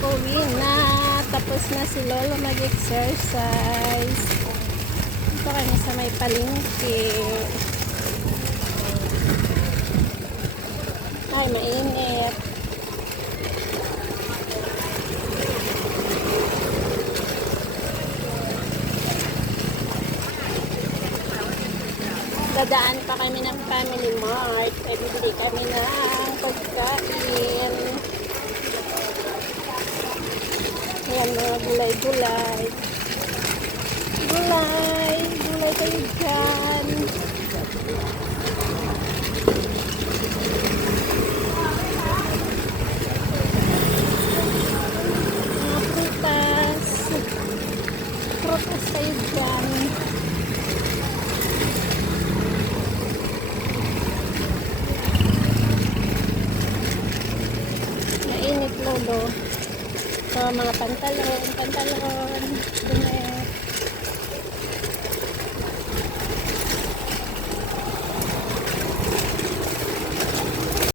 uuwi na. Tapos na si Lolo mag-exercise. Dito kami sa may palengke. Ay, mainit. Dadaan pa kami ng Family Mart. Ay, bibili kami ng pagkain. Ayan, mga gulay-gulay. Gulay kayo dyan. Mga prutas. Prutas kayo dyan. Mainit, Lolo. So, mga pantalon. Ganyan.